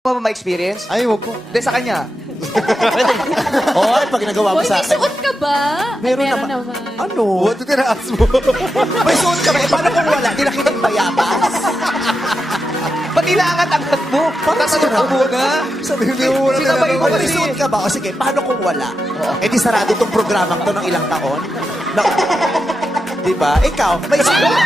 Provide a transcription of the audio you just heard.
ba ma-experience? Ay, wag ko. Hindi, sa kanya. Oy, pag nagawa mo Hoy, sa may akin. suot ka ba? Meron Meron naman. naman. Ano? What tinaas mo? May suot ka ba? Eh, paano kung wala? Di nakita yung bayabas? Ba't inaangat-angat mo? Tatanong ka muna. Sabi mo muna Sinabay mo May kasi. suot ka ba? O sige, paano kung wala? Eh di sarado tong programang to ng ilang taon? Na, di ba? Ikaw, may suot.